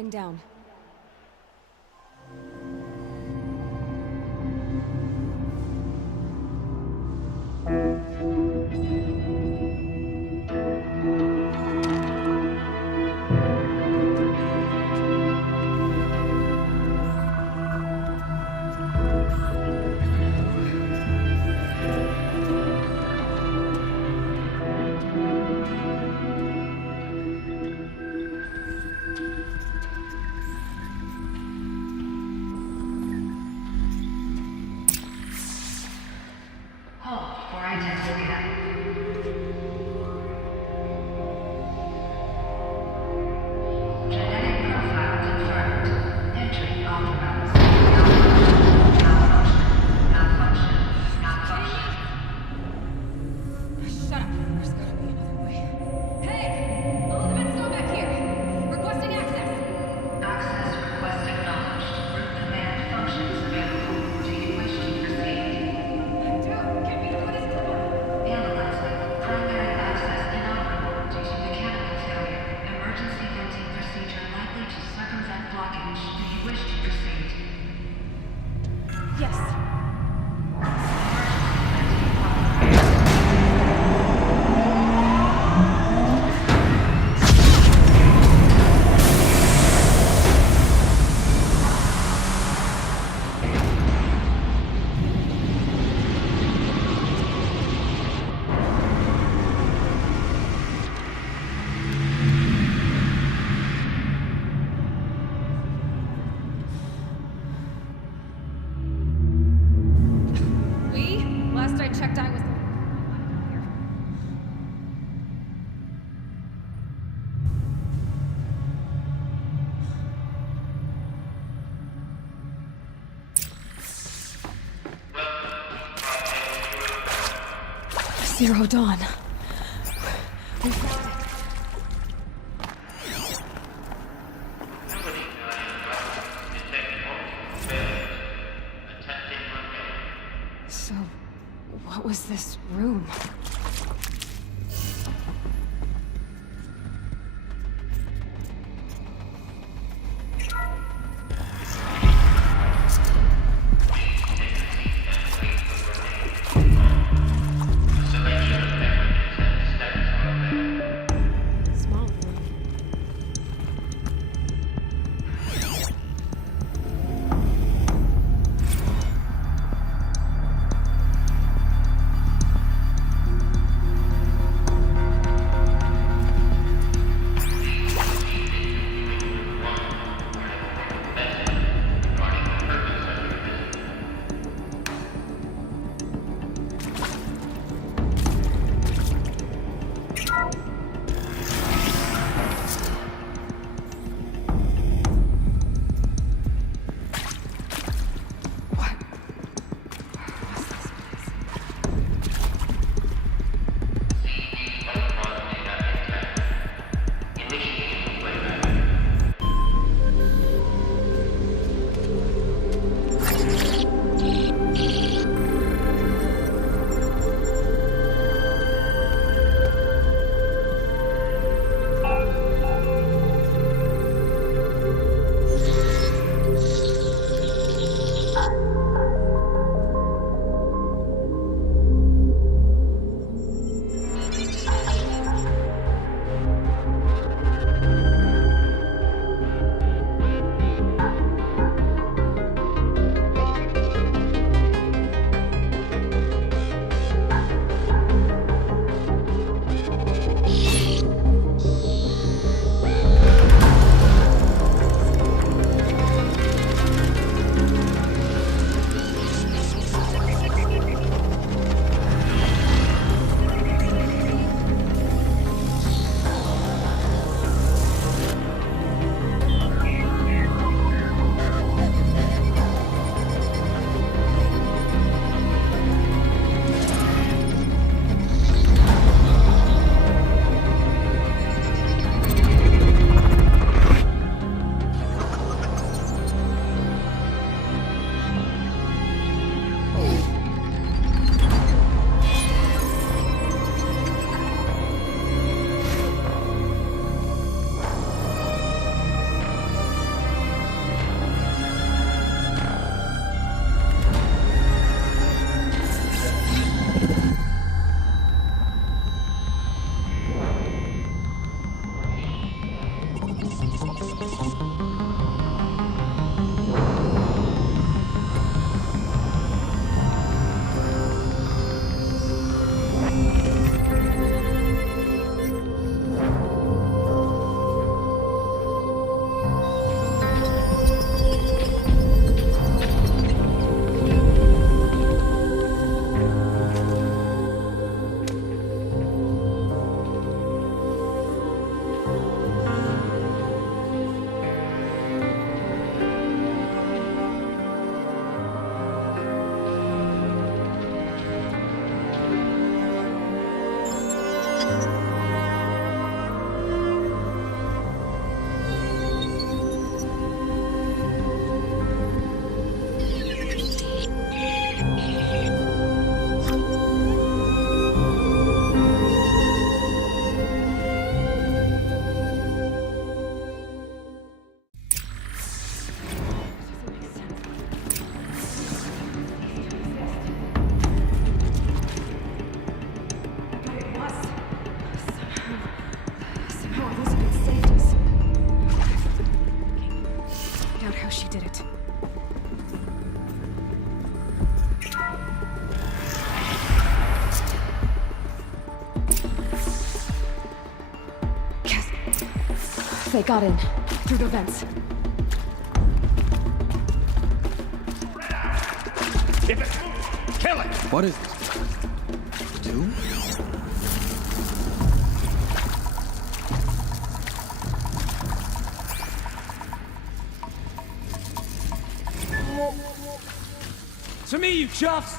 heading down. Zero Dawn. We found it. So, what was this room? They got in. Through the vents. If it moves, kill it! What is it? Two? To me, you chuffs!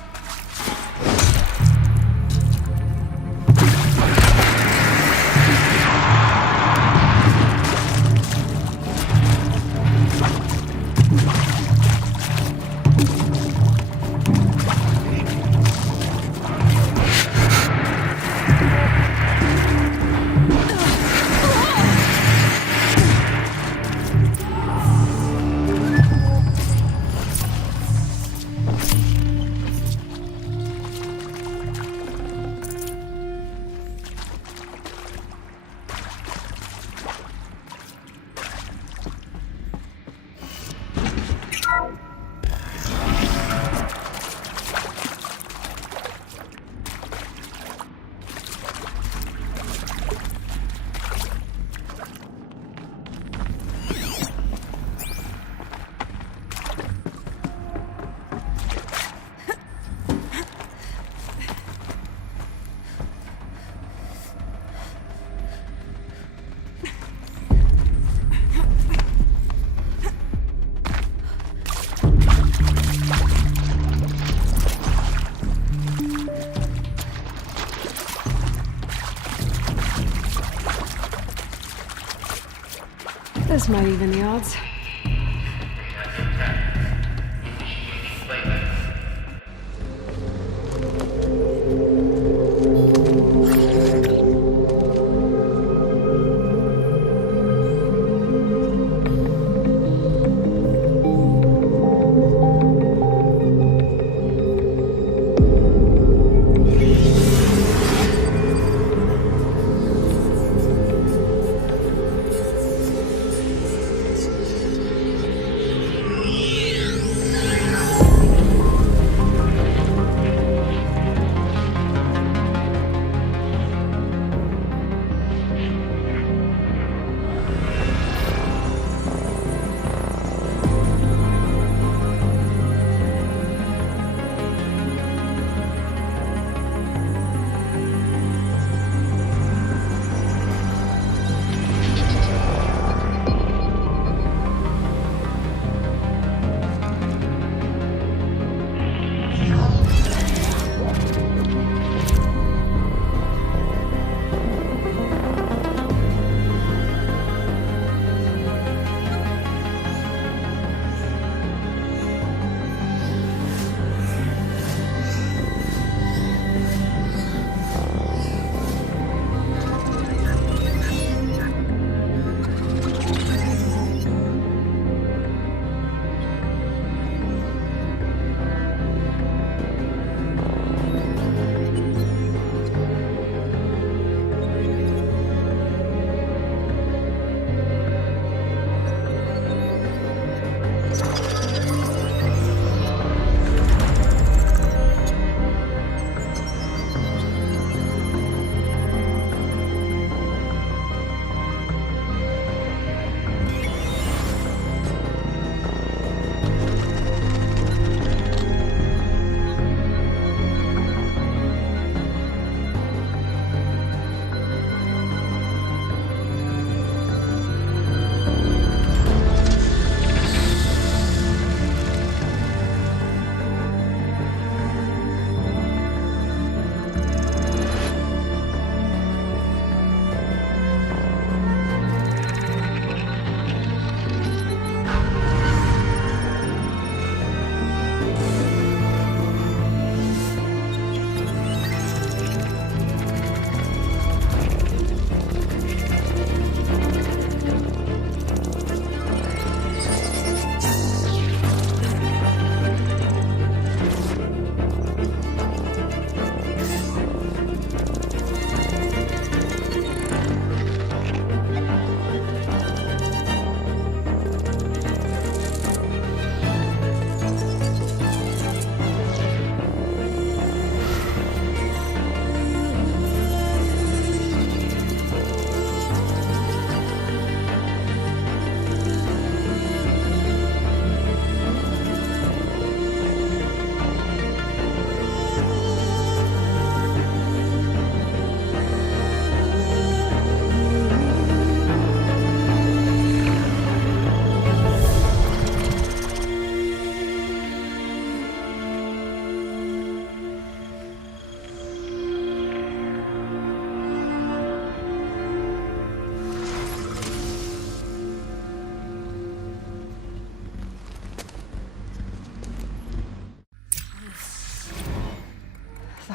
This might even the odds.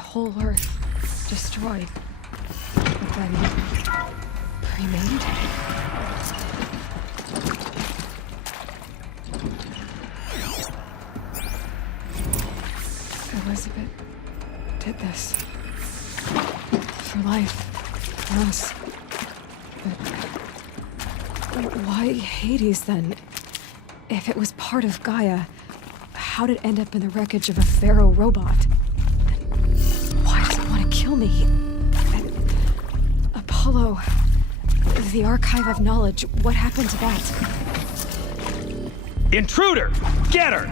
whole Earth destroyed, but then remade? Elizabeth did this. For life. For us. But why Hades, then? If it was part of Gaia, how'd it end up in the wreckage of a pharaoh robot? And why does it want to kill me? And Apollo, the Archive of Knowledge, what happened to that? Intruder! Get her!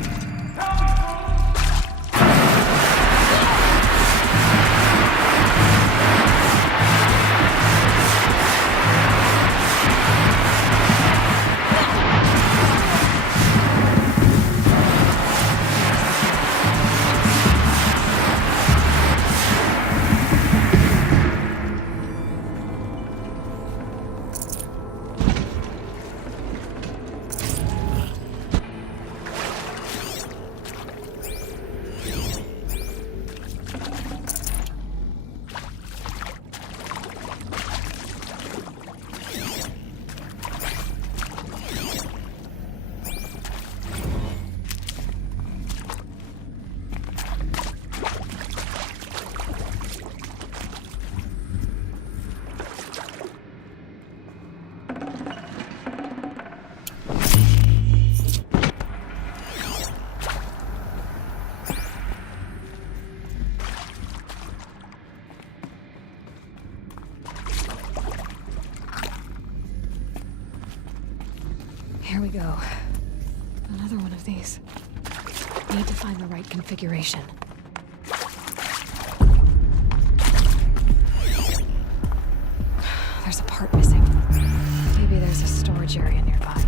Here we go. Another one of these. Need to find the right configuration. There's a part missing. Maybe there's a storage area nearby.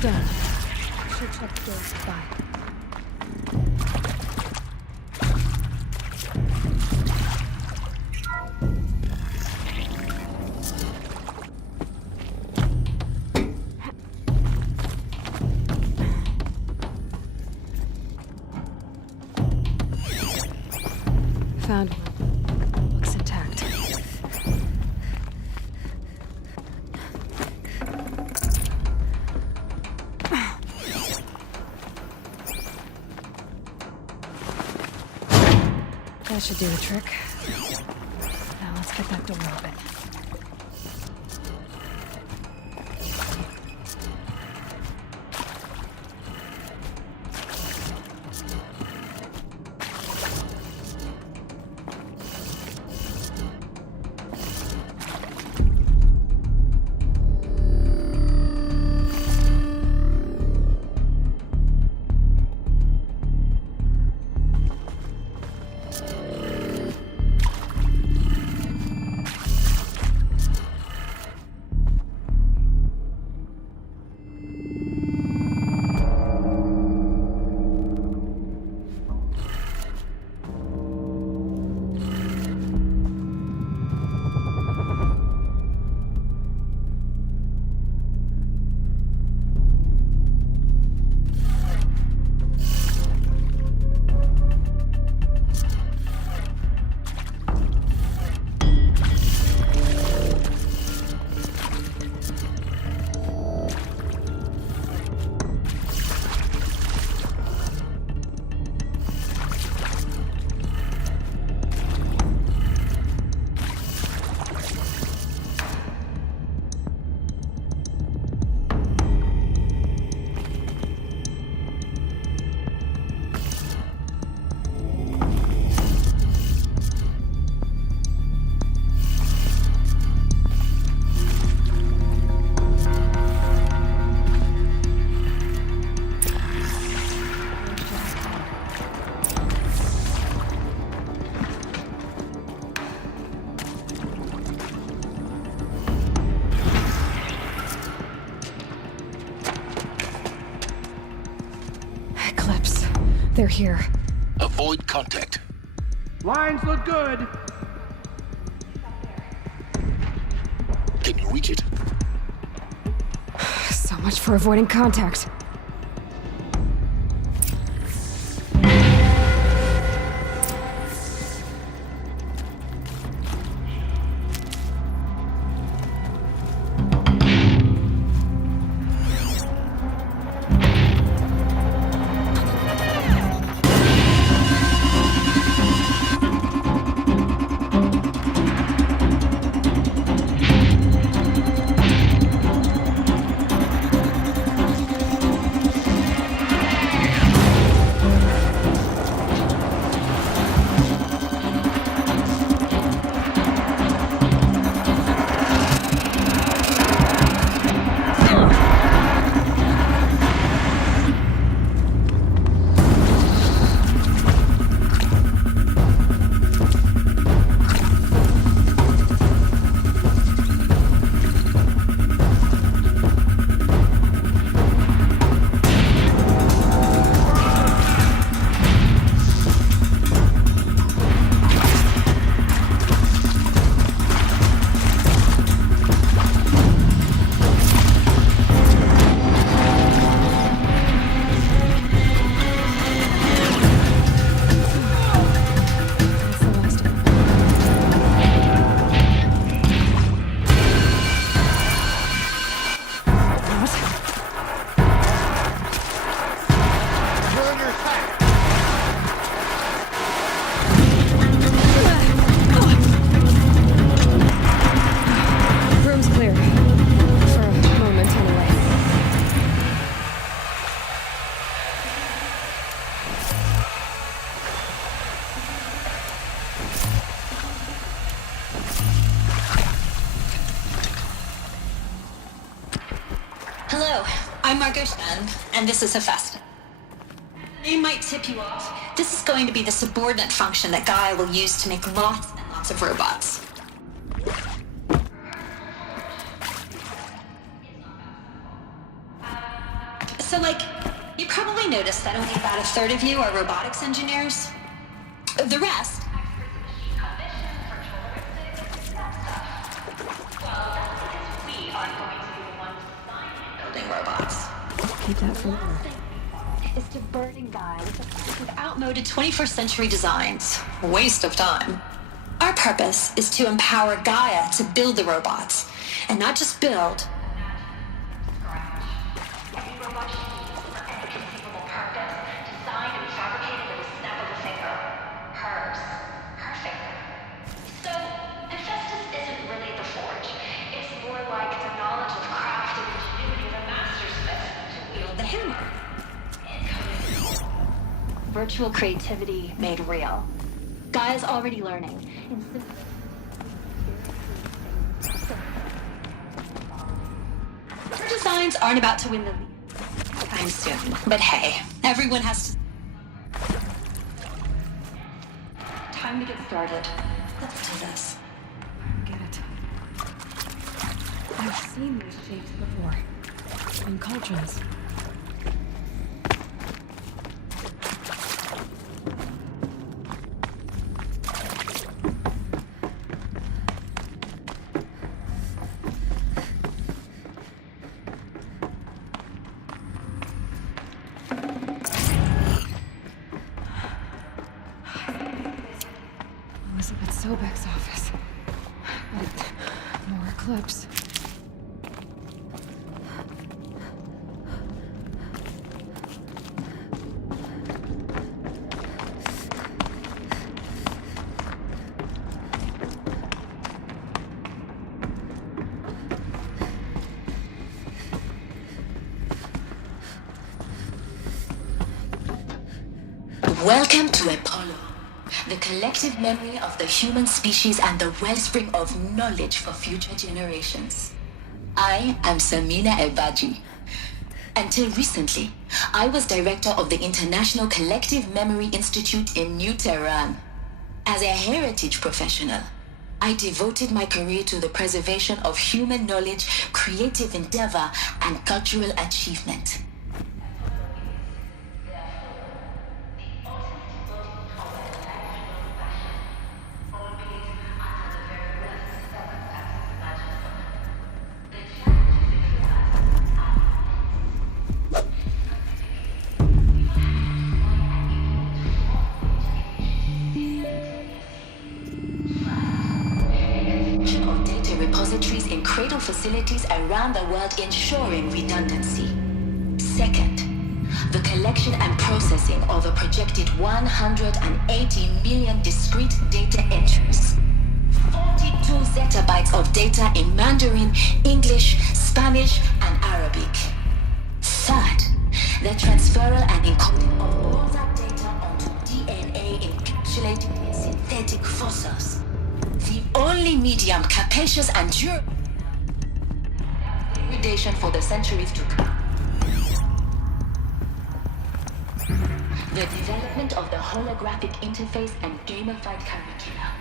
Done. Should check the doors. Bye. Found one. Looks intact. That should do the trick. Now let's get that door open. they're here. Avoid contact. Lines look good. Can you reach it? So much for avoiding contact. Hello, I'm Margot Shen, and this is Hephaestus. The name might tip you off. This is going to be the subordinate function that Gaia will use to make lots and lots of robots. So, you probably noticed that only about a third of you are robotics engineers. The rest... building robots. Keep that from her. Is to burden Gaia with outmoded 21st century designs. Waste of time. Our purpose is to empower Gaia to build the robots, and not just build. Every robot she needs for any conceivable purpose, designed and fabricated with a snap of a finger. Hers. Her finger. So, Hephaestus isn't really the forge. It's more like the knowledge of craft and ingenuity of a mastersmith to wield the hammer. Virtual creativity made real. Gaia's already learning. Her designs aren't about to win the league anytime soon. But hey, everyone has to... Time to get started. Let's do this. Get it. I've seen these shapes before. In cauldrons. Sobek's office. But more eclipse. Welcome to Apollo, the collective memory of the human species and the wellspring of knowledge for future generations. I am Samina Ebaji. Until recently, I was director of the International Collective Memory Institute in New Tehran. As a heritage professional, I devoted my career to the preservation of human knowledge, creative endeavor, and cultural achievement. circuitries in cradle facilities around the world, ensuring redundancy. Second, the collection and processing of a projected 180 million discrete data entries. 42 zettabytes of data in Mandarin, English, Spanish, and Arabic. Third, the transferal and encoding of all that data onto DNA encapsulated in synthetic fossils. The only medium capacious and durable degradation for the centuries to come. The development of the holographic interface and gamified curricula.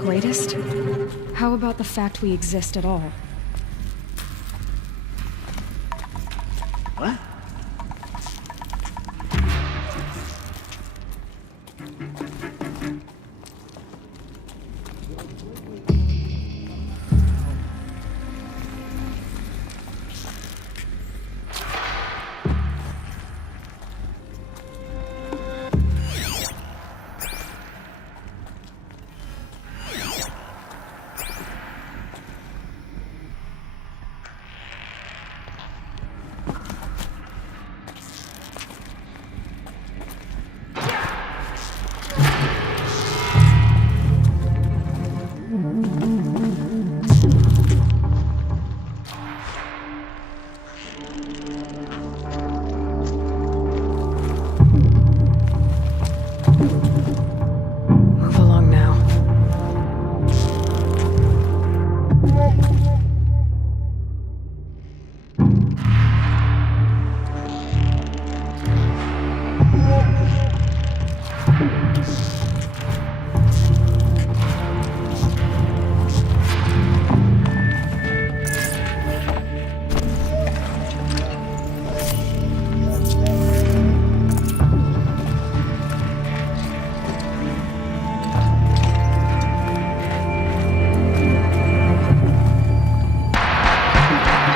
Greatest? How about the fact we exist at all? What? Move along now.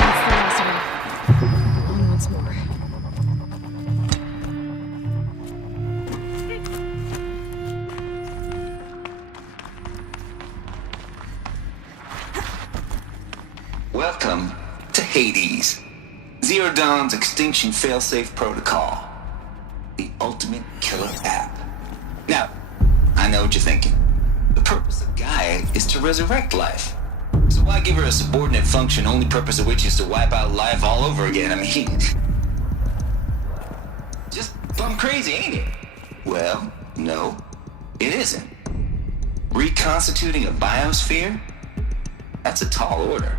That's the last one. On once more. Welcome to Hades, Zero Dawn's extinction failsafe protocol, the ultimate killer app. Now, I know what you're thinking. The purpose of Gaia is to resurrect life. So why give her a subordinate function, only purpose of which is to wipe out life all over again? I mean, just plumb crazy, ain't it? Well, no, it isn't. Reconstituting a biosphere? That's a tall order.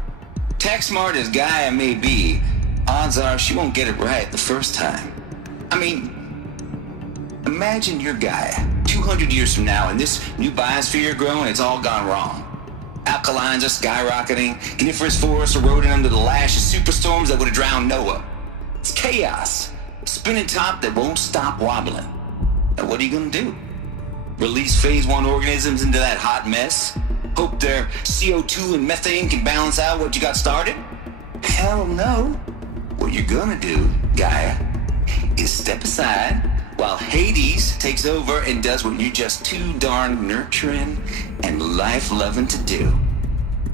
Tech smart as Gaia may be, odds are she won't get it right the first time. I mean, imagine you're Gaia 200 years from now and this new biosphere you're growing, it's all gone wrong. Alkalines are skyrocketing, coniferous forests eroding under the lash of superstorms that would have drowned Noah. It's chaos, spinning top that won't stop wobbling. Now what are you gonna do? Release phase 1 organisms into that hot mess? Hope their CO2 and methane can balance out what you got started? Hell no. What you're gonna do, Gaia, is step aside while Hades takes over and does what you're just too darn nurturing and life-loving to do,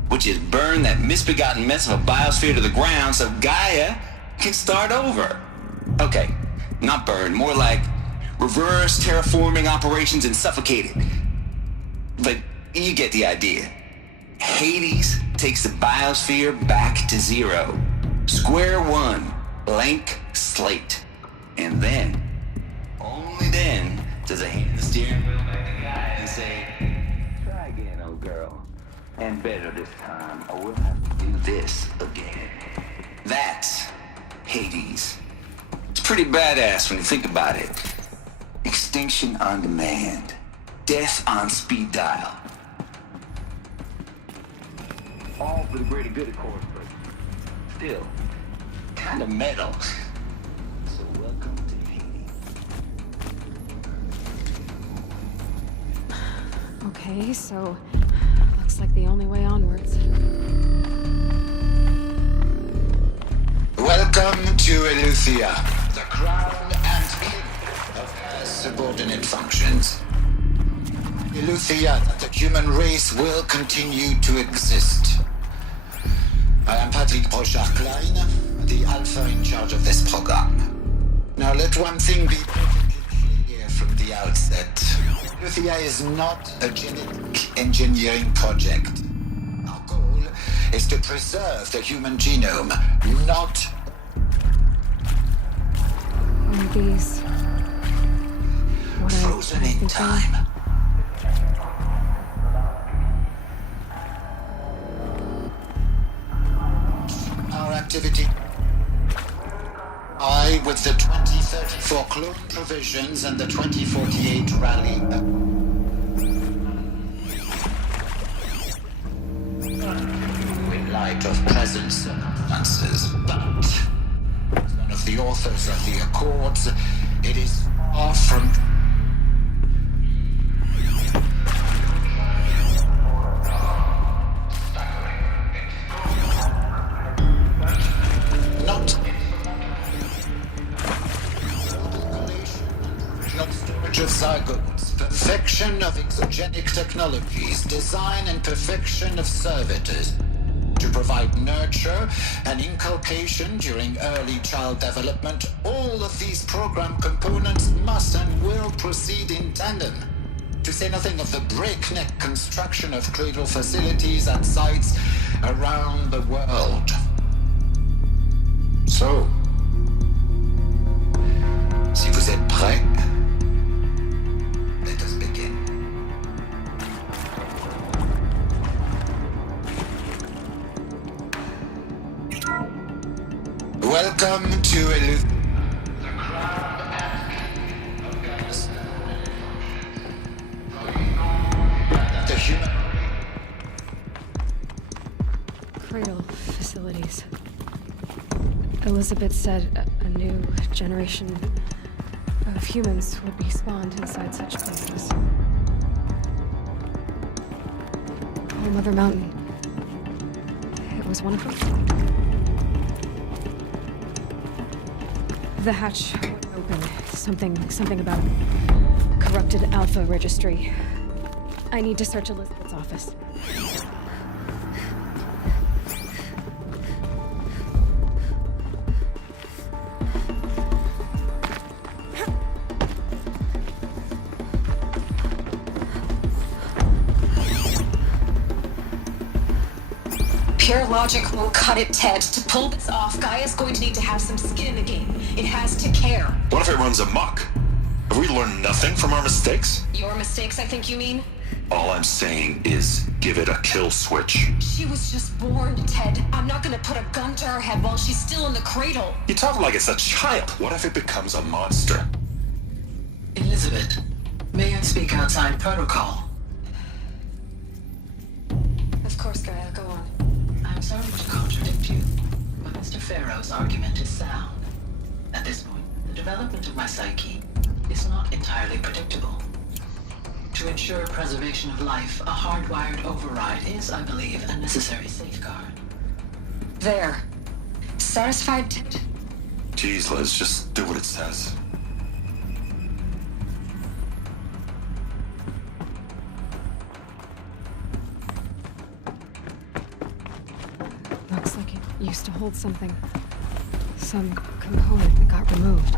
which is burn that misbegotten mess of a biosphere to the ground so Gaia can start over. Okay, not burn, more like reverse terraforming operations and suffocate it. But you get the idea. Hades takes the biosphere back to zero. Square one, blank slate. And then, only then, does I hand the steering wheel back to Gaia and say, try again, old girl. And better this time, or we'll have to do this again. That's Hades. It's pretty badass when you think about it. Extinction on demand. Death on speed dial. All for the greater good, of course, but still, kind of metal. So welcome to Hades. Okay, so looks like the only way onwards. Welcome to Eleuthia, the crown and king of her subordinate functions. Eleuthia, that the human race will continue to exist. I am Patrick Brochard-Klein, the Alpha in charge of this program. Now let one thing be perfectly clear from the outset. Eleuthia is not a genetic engineering project. Our goal is to preserve the human genome, not... Are these... what I frozen in think time. Our activity... I, with the 2034 clone provisions and the 2048 rally... in light of present circumstances, but as one of the authors of the Accords, it is far from... not... storage of zygotes, perfection of exogenic technologies, design and perfection of servitors, to provide nurture and inculcation during early child development. All of these program components must and will proceed in tandem, to say nothing of the breakneck construction of cradle facilities at sites around the world. So, si vous êtes prêts, let us begin. Welcome to Eleuthia. The human... cradle facilities. Elizabeth said a new generation of humans would be spawned inside such places. Oh, Mother Mountain. It was one of them. The hatch wouldn't open. Something about corrupted Alpha registry. I need to search Elizabeth's office. Pure logic won't cut it, Ted. To pull this off, Gaia's going to need to have some skin in the game. It has to care. What if it runs amok? Have we learned nothing from our mistakes? Your mistakes, I think you mean? All I'm saying is give it a kill switch. She was just born, Ted. I'm not gonna put a gun to her head while she's still in the cradle. You talk like it's a child. What if it becomes a monster? Elizabeth, may I speak outside protocol? Of course, Gaia, go on. I'm sorry to contradict you, but Mr. Farrow's argument is sound. At this point, the development of my psyche is not entirely predictable. To ensure preservation of life, a hardwired override is, I believe, a necessary safeguard. There. Satisfied, Ted? Jeez, Liz, just do what it says. Looks like it used to hold something. Some component that got removed.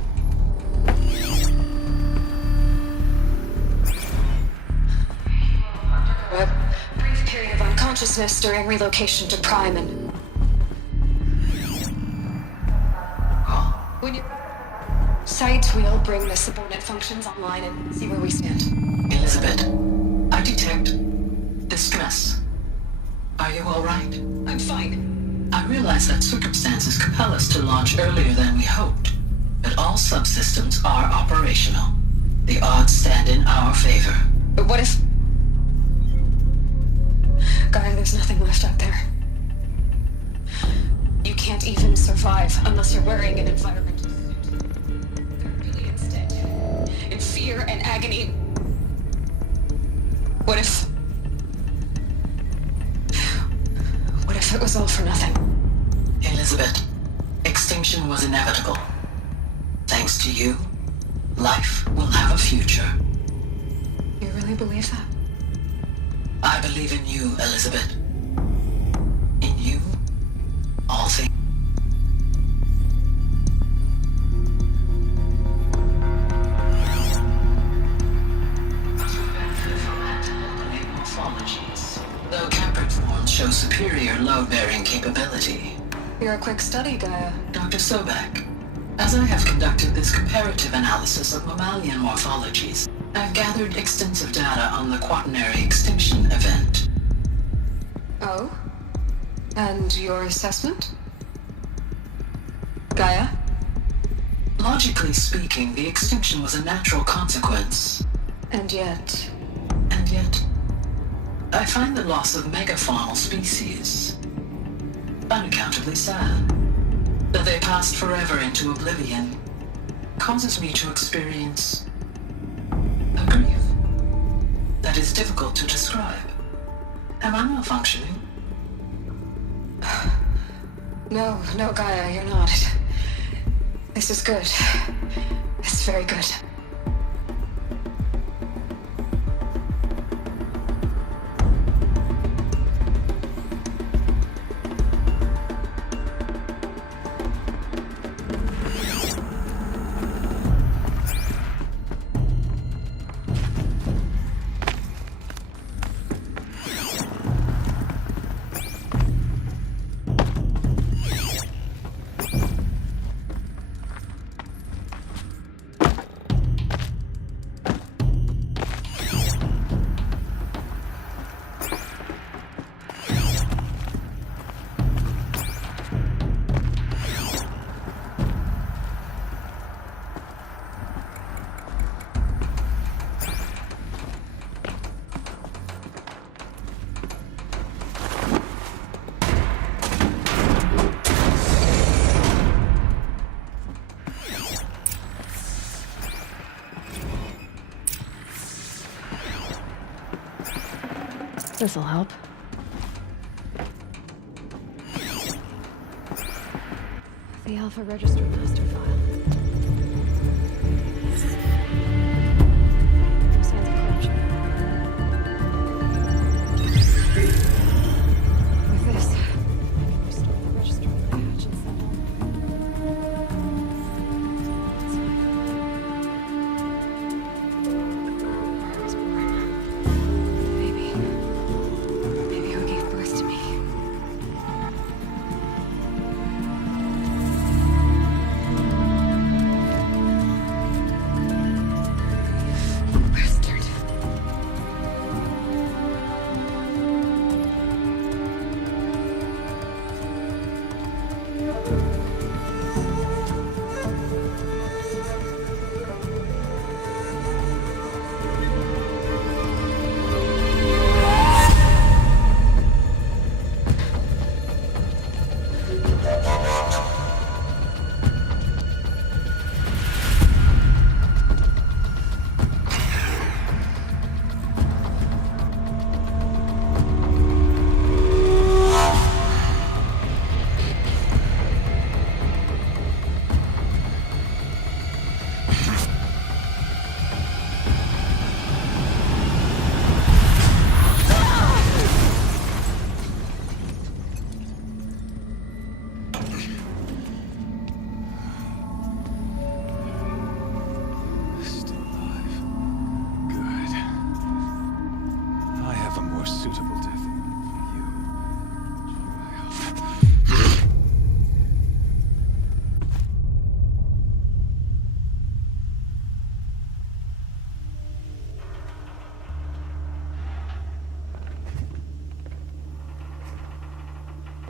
A brief period of unconsciousness during relocation to Prime and... When you... Sight, we'll bring the subordinate functions online and see where we stand. Elizabeth, I detect distress. Are you all right? I'm fine. I realize that circumstances compel us to launch earlier than we hoped, but all subsystems are operational. The odds stand in our favor. But what if... Gaia, there's nothing left out there. You can't even survive unless you're wearing an environmental suit. They're really instead in fear and agony. What if... What if it was all for nothing? Elizabeth, Extinction was inevitable. Thanks to you, life will have a future. You really believe that? I believe in you, Elizabeth. In you, all things. Morphologies, though Capricorns show superior load-bearing capability. You're a quick study, Gaia. Dr. Sobek, as I have conducted this comparative analysis of mammalian morphologies, I've gathered extensive data on the quaternary extinction event. Oh? And your assessment? Gaia? Logically speaking, the extinction was a natural consequence. And yet, I find the loss of megafaunal species unaccountably sad. That they passed forever into oblivion causes me to experience a grief that is difficult to describe. Am I malfunctioning? no, Gaia, you're not. This is good. It's very good. This'll help. The Alpha Register master file. No signs of corruption. With this, I can restore the register with the hatch and send home. I was born. Maybe who gave birth to me. Bastard. Still alive. Good. I have a more suitable death for you.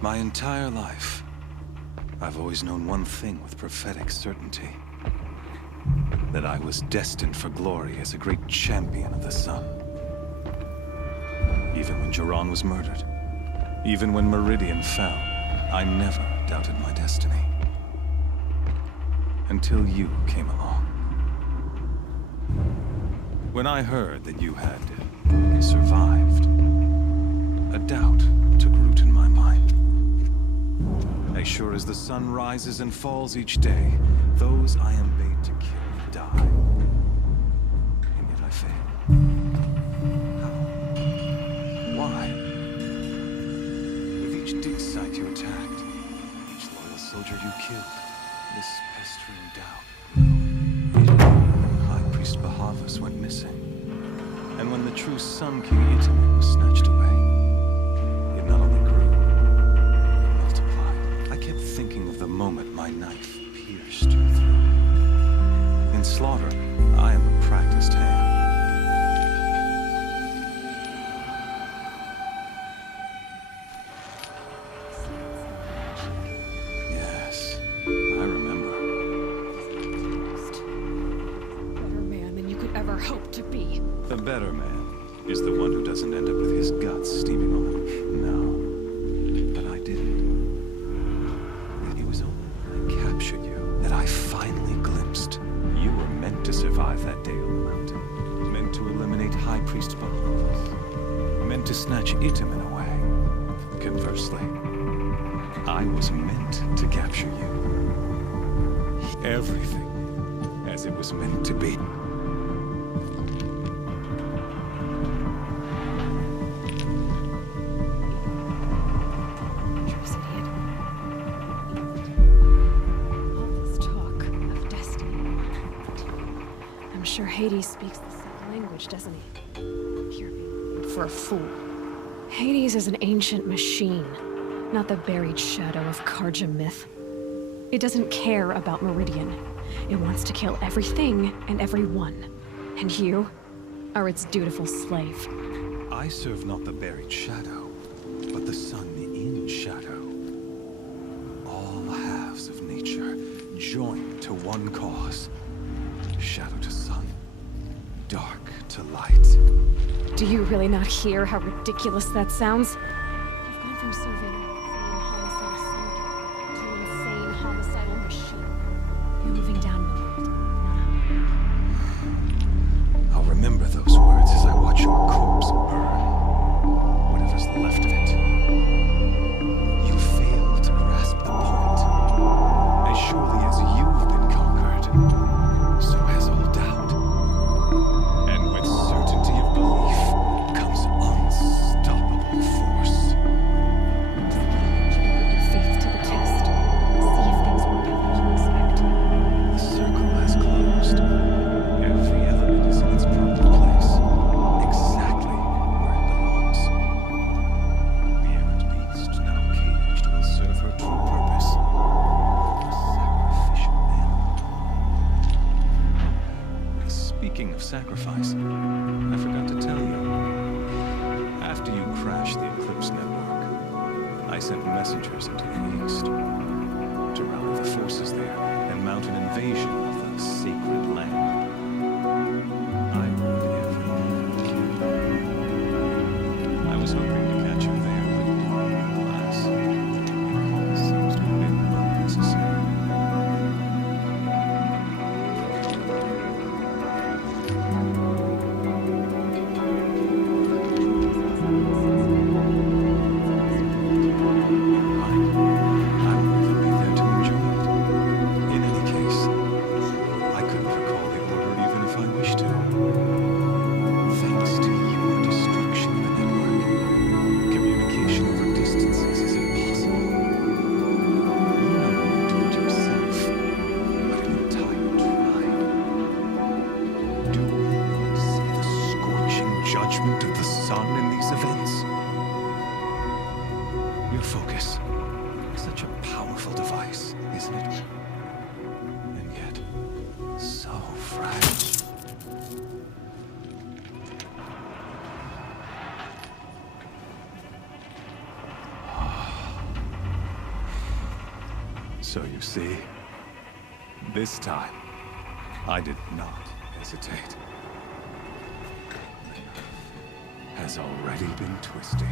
My entire life, I've always known one thing with prophetic certainty. That I was destined for glory as a great champion of the sun. Even when Jiran was murdered, even when Meridian fell, I never doubted my destiny. Until you came along. When I heard that you had survived, a doubt took root in my mind. A As sure as the sun rises and falls each day, those I am bade to kill die. And yet I fail. How? Why? With each dig site you attacked, each loyal soldier you killed, this pestering doubt grew. High Priest Bahavas went missing. And when the true Sun King Itamen was snatched away, it not only grew, it multiplied. I kept thinking of the moment my knife pierced your throat. In slaughter, I am a practiced hand. Yes, I remember. Better man than you could ever hope to be. The better man is the one who doesn't end up with his guts steaming on. No, but I didn't. It was only when I captured you that I finally glimpsed. You were meant to survive that day on the mountain. Meant to eliminate High Priest Bahavas. Meant to snatch Itamen away. Conversely, I was meant to capture you. Everything as it was meant to be. I'm sure Hades speaks the same language, doesn't he? You're being made for a fool. Hades is an ancient machine, not the buried shadow of Karja myth. It doesn't care about Meridian. It wants to kill everything and everyone. And you are its dutiful slave. I serve not the buried shadow, but the sun in shadow. All halves of nature joined to one cause. Shadow to sun, dark to light. Do you really not hear how ridiculous that sounds? You've gone from serving insane homicidal sun to an insane homicidal machine. You're moving down the world. I'll remember those words as I watch your corpse burn. Whatever's left of it. You fail to grasp the point. As surely as you've been conquered, so has all doubt. And with certainty of belief comes unstoppable force. Put your faith to the test. See if things work out like you expect. The circle has closed. Every element is in its proper place, exactly where it belongs. The errant beast, now caged, will serve her true purpose. A sacrificial animal. Speaking of sacrifice, I forgot to tell you. After you crashed the Eclipse network, I sent messengers into the east to rally the forces there and mount an invasion of the sacred land. I rode every kill. I was hoping to catch you there, but alas, your call seems to have been unnecessary. I won't even be there to enjoy it. In any case, I couldn't recall the order even if I wished to. Thanks to your destruction of the network, communication over distances is impossible. You not only do it yourself, but an entire tribe. Do you see the scorching judgment of the sun in these events? Your focus. Such a powerful device, isn't it? And yet, so fragile. So you see, this time, I did not hesitate. Has already been twisted.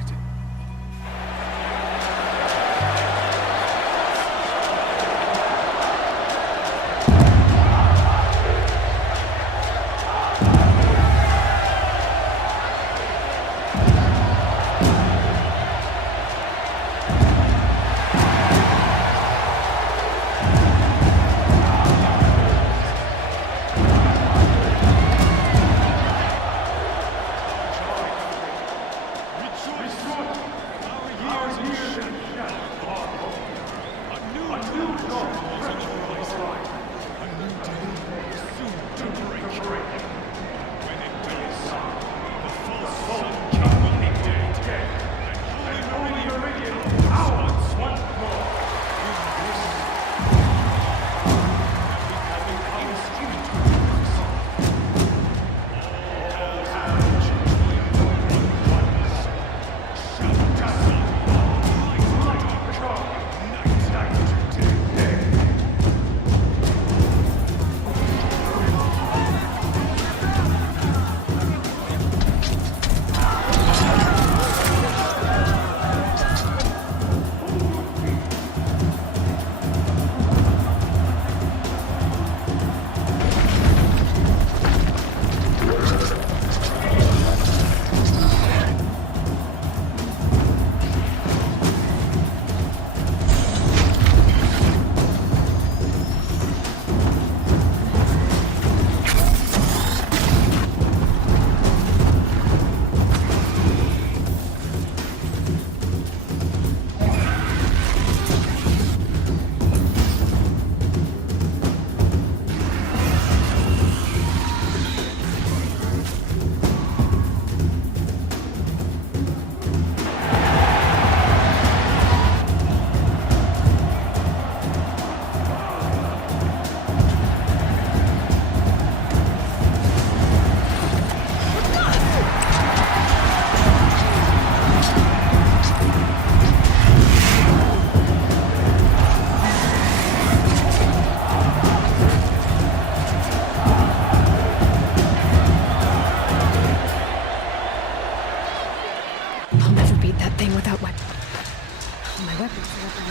My weapons are up on.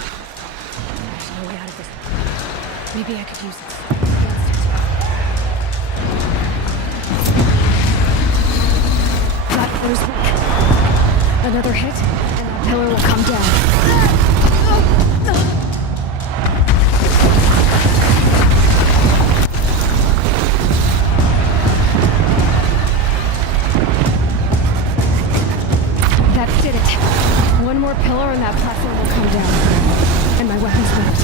There's no way out of this. Maybe I could use it against it. That pillar's weak. Another hit, and that pillar will come down. That did it. One more pillar and that platform will come down. And my weapon's linked.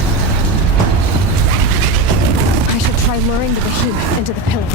I should try luring the behemoth into the pillars.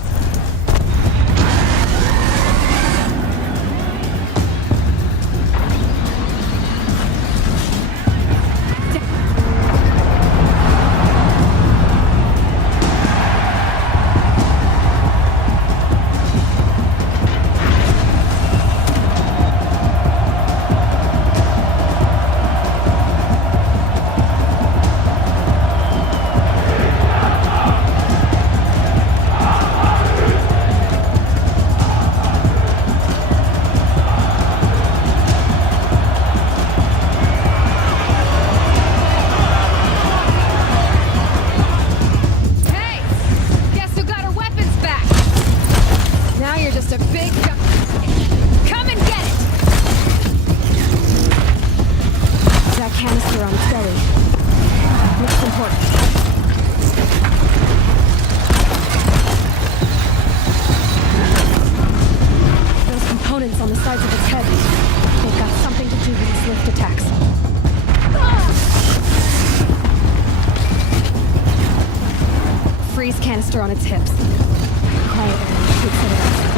On its hips. Quiet and shoots it out.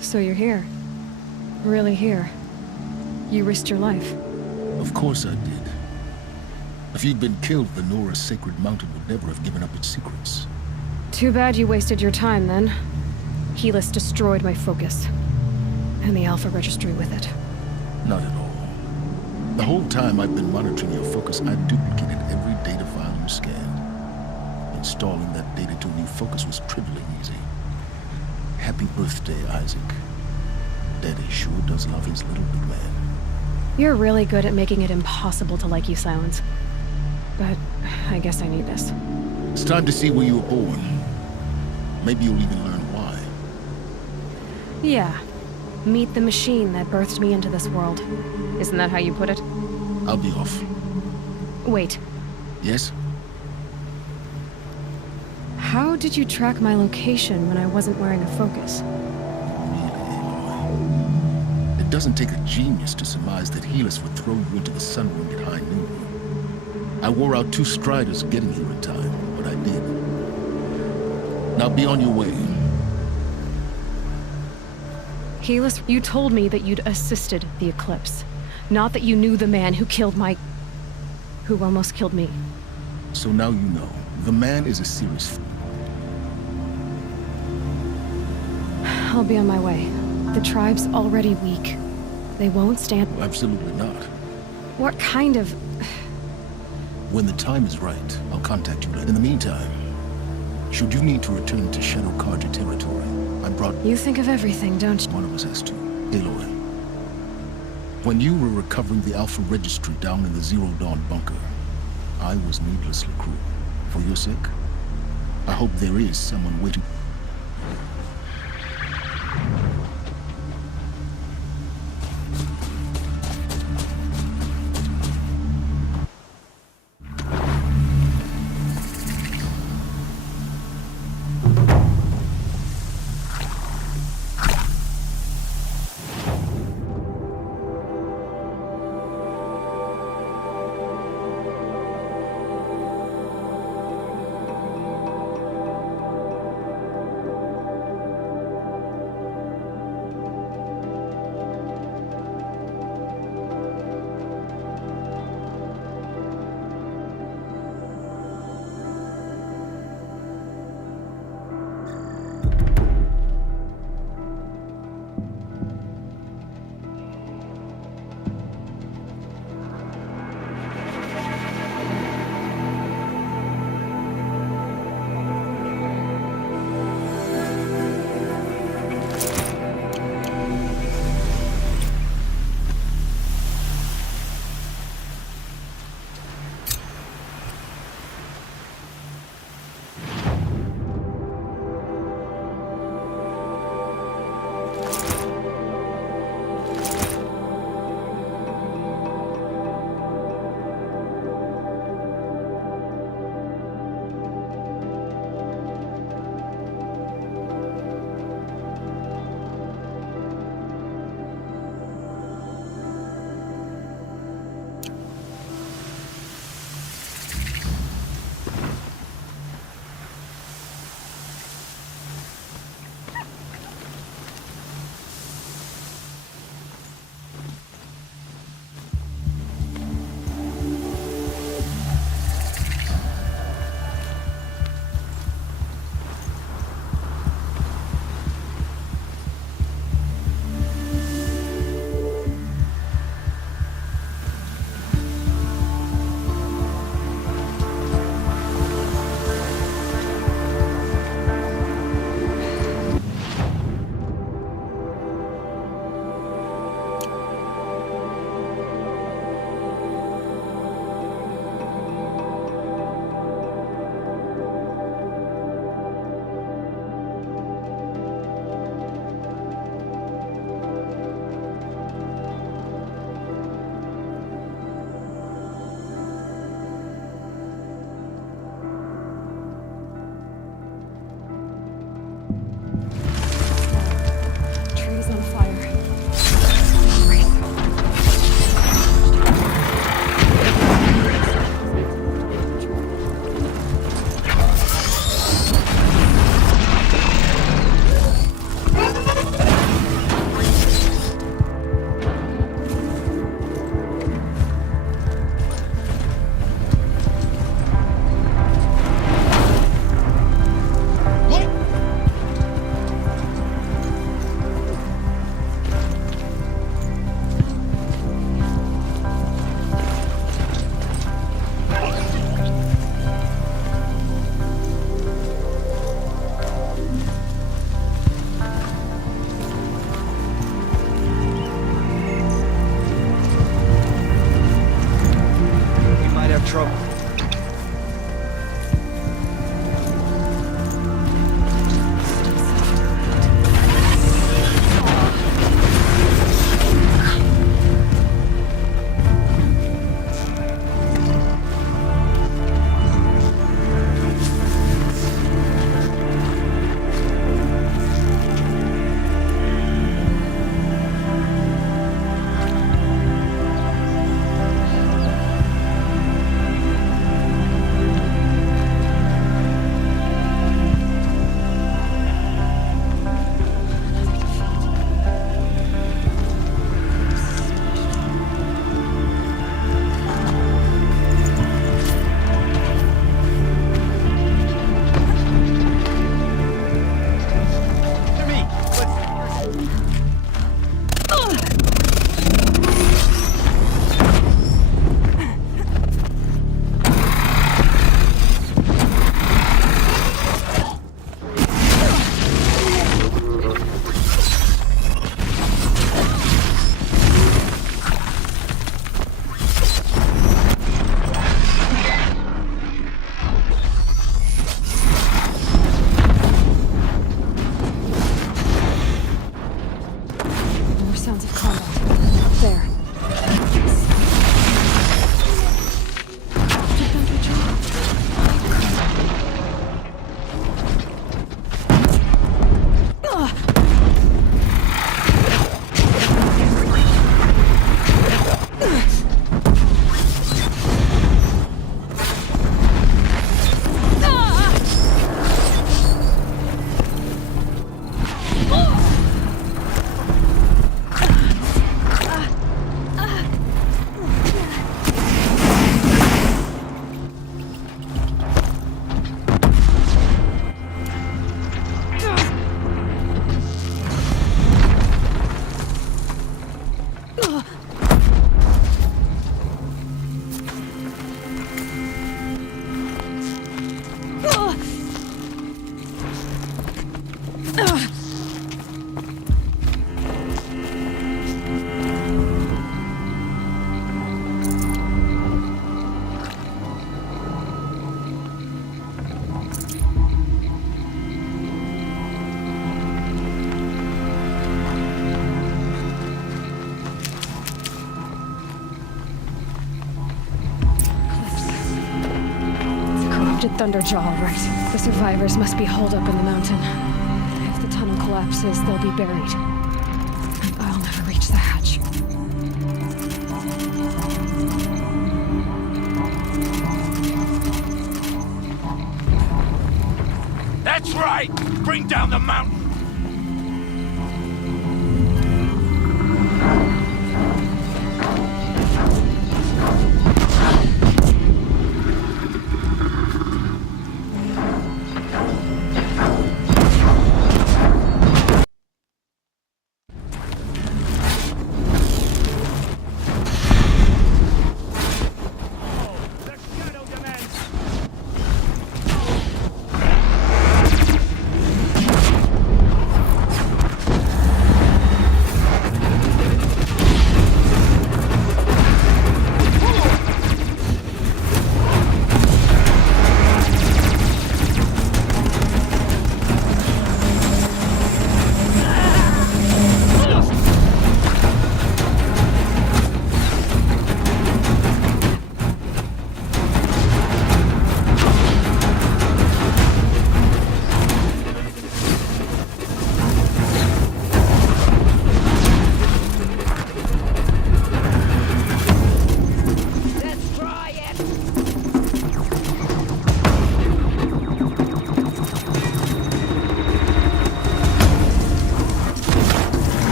So you're here. Really here. You risked your life. Of course I did. If you'd been killed, the Nora's sacred mountain would never have given up its secrets. Too bad you wasted your time, then. Helis destroyed my focus. And the Alpha Registry with it. Not at all. The whole time I've been monitoring your focus, I've duplicated every data file you scanned. Installing that data to a new focus was trivially easy. Happy birthday, Isaac. Daddy sure does love his little big man. You're really good at making it impossible to like you, Silence. But I guess I need this. It's time to see where you were born. Maybe you'll even learn why. Yeah. Meet the machine that birthed me into this world. Isn't that how you put it? I'll be off. Wait. Yes? How did you track my location when I wasn't wearing a focus? Really, Aloy? It doesn't take a genius to surmise that Helis would throw you into the sun ring at high noon. I wore out 2 striders getting here in time, but I did. Now be on your way. Helis, you told me that you'd assisted the eclipse. Not that you knew the man who killed who almost killed me. So now you know. The man is a serious I'll be on my way. The tribe's already weak. They won't stand. Absolutely not. What kind of... When the time is right, I'll contact you later. In the meantime, should you need to return to Shadow Carja territory, I brought... You think of everything, don't you? One of us has to. Aloy. When you were recovering the Alpha Registry down in the Zero Dawn bunker, I was needlessly cruel. For your sake, I hope there is someone waiting. Thunderjaw, all right. The survivors must be holed up in the mountain. If the tunnel collapses, they'll be buried. I'll never reach the hatch. That's right! Bring down the mountain!